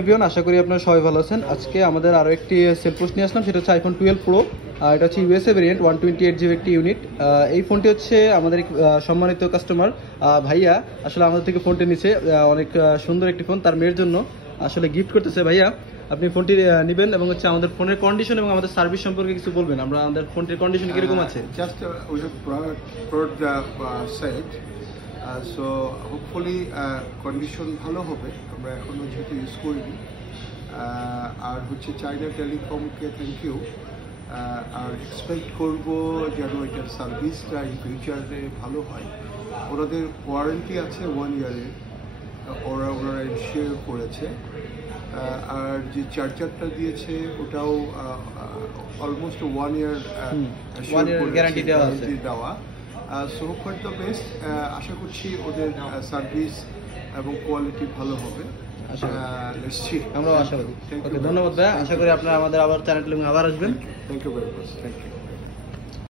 Everyone, আশা করি আপনারা সবাই ভালো আছেন। আজকে আমাদের আরও একটি সেল পোস্ট নিয়ে আসলাম, সেটা হচ্ছে আইফোন 12 প্রো। এটা হচ্ছে ইউএসএ ভেরিয়েন্ট 128GB একটি ইউনিট। এই ফোনটি হচ্ছে আমাদের সম্মানিত কাস্টমার ভাইয়া আসলে আমাদের থেকে ফোনটি নিচ্ছে। অনেক সুন্দর একটি ফোন তার মেয়ের জন্য আসলে গিফট করতেছে। ভাইয়া আপনি ফোনটি নেবেন এবং হচ্ছে আমাদের ফোনের কন্ডিশন এবং আমাদের সার্ভিস সম্পর্কে কিছু বলবেন। আমাদের ফোনটির কন্ডিশন কিরকম আছে? Just we have brought the set. So hopefully condition ভালো হবে, আমরা এখনো যেহেতু ইউজ করিনি। আর হচ্ছে চাইনা টেলিকমকে থ্যাংক ইউ। আর এক্সপেক্ট করব যেন এটার সার্ভিসটা ইন ফিউচারে ভালো হয়। ওনাদের ওয়ারেন্টি আছে 1 ইয়ারের, ওনারা ইনশিওর করেছে। আর যে চার্জারটা দিয়েছে ওটাও অলমোস্ট 1 ইয়ার গ্যারান্টি দেওয়া। সো ফর দ্য বেস্ট, আশা করছি ওদের সার্ভিস এবং কোয়ালিটি ভালো হবে। আমরাও আশাবাদী। ধন্যবাদ ভাইয়া, আশা করি আপনারা আমাদের আবার চ্যানেল আবার আসবেন। Thank you very much. Thank you.